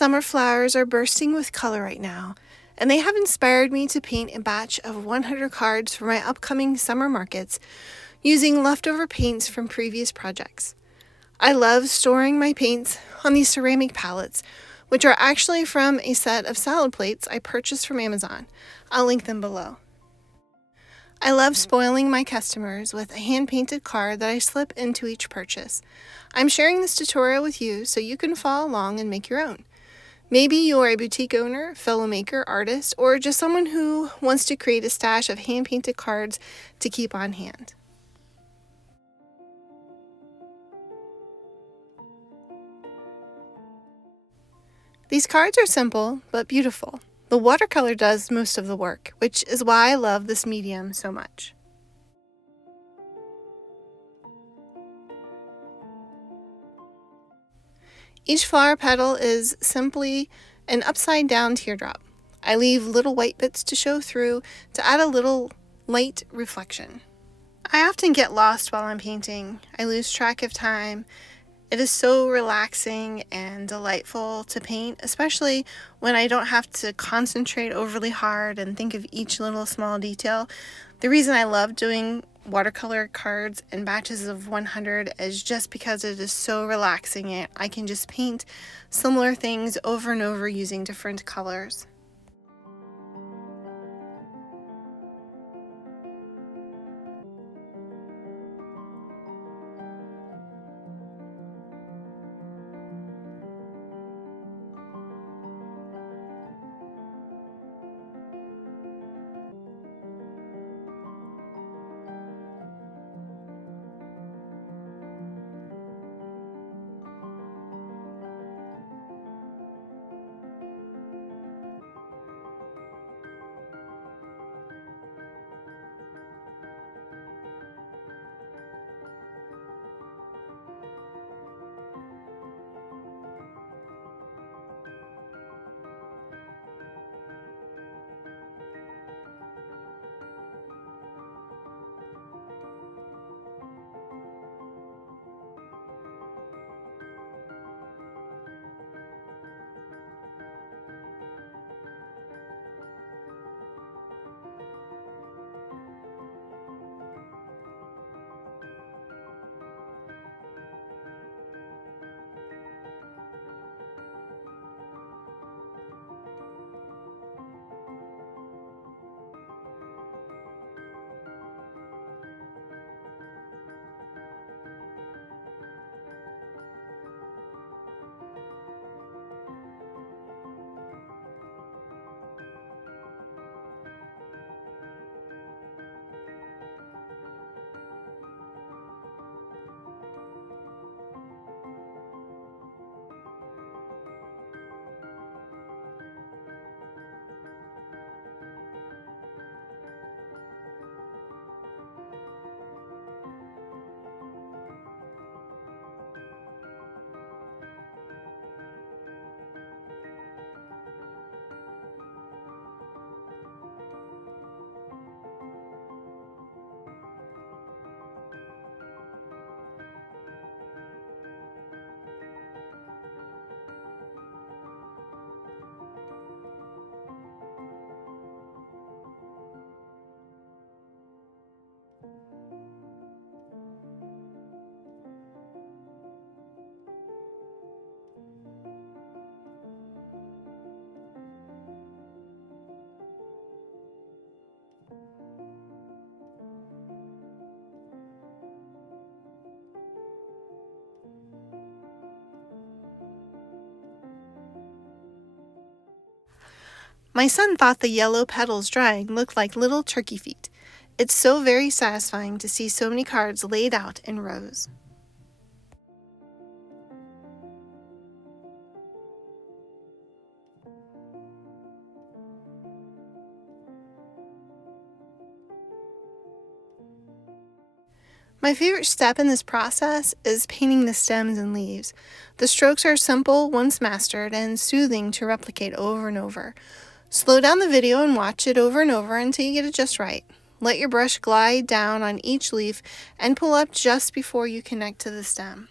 summer flowers are bursting with color right now, and they have inspired me to paint a batch of 100 cards for my upcoming summer markets using leftover paints from previous projects. I love storing my paints on these ceramic palettes, which are actually from a set of salad plates I purchased from Amazon. I'll link them below. I love spoiling my customers with a hand-painted card that I slip into each purchase. I'm sharing this tutorial with you so you can follow along and make your own. Maybe you're a boutique owner, fellow maker, artist, or just someone who wants to create a stash of hand-painted cards to keep on hand. These cards are simple but beautiful. The watercolor does most of the work, which is why I love this medium so much. Each flower petal is simply an upside-down teardrop. I leave little white bits to show through to add a little light reflection. I often get lost while I'm painting. I lose track of time. It is so relaxing and delightful to paint, especially when I don't have to concentrate overly hard and think of each little small detail. The reason I love doing watercolor cards in batches of 100 is just because it is so relaxing and I can just paint similar things over and over using different colors. My son thought the yellow petals drying looked like little turkey feet. It's so very satisfying to see so many cards laid out in rows. My favorite step in this process is painting the stems and leaves. The strokes are simple once mastered and soothing to replicate over and over. Slow down the video and watch it over and over until you get it just right. Let your brush glide down on each leaf and pull up just before you connect to the stem.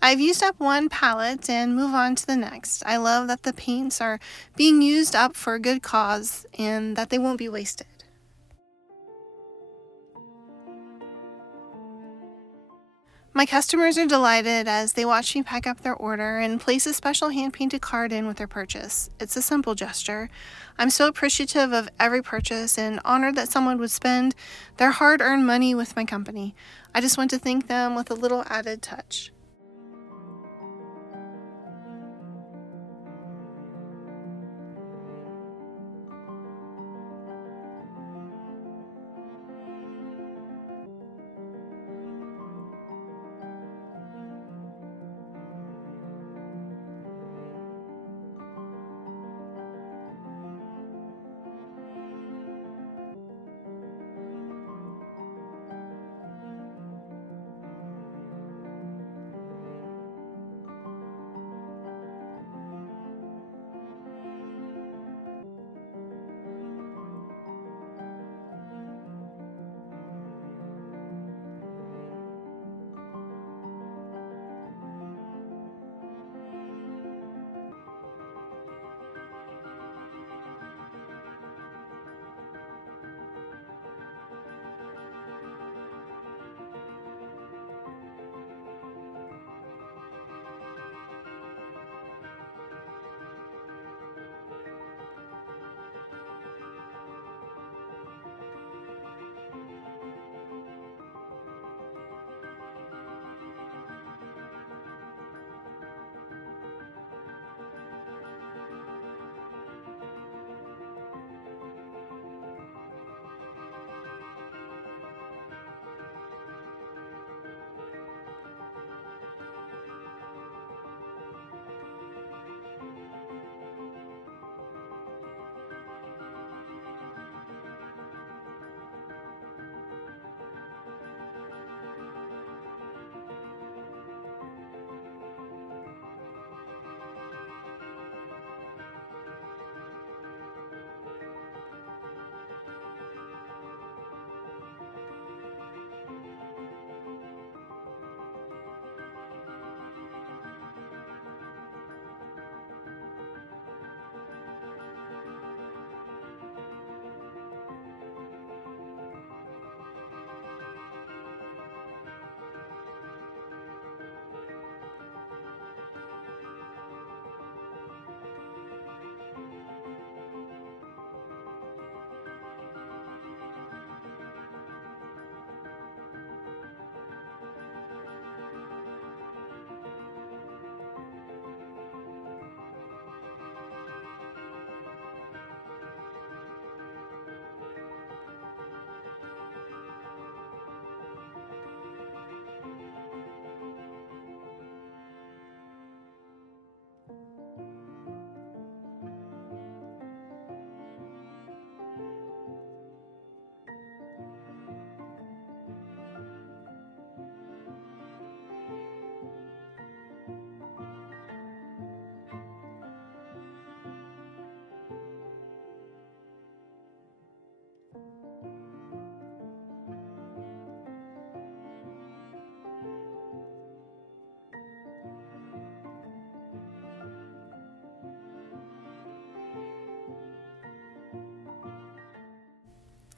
I've used up one palette and move on to the next. I love that the paints are being used up for a good cause and that they won't be wasted. My customers are delighted as they watch me pack up their order and place a special hand-painted card in with their purchase. It's a simple gesture. I'm so appreciative of every purchase and honored that someone would spend their hard-earned money with my company. I just want to thank them with a little added touch.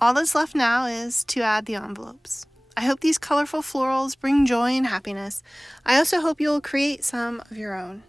All that's left now is to add the envelopes. I hope these colorful florals bring joy and happiness. I also hope you'll create some of your own.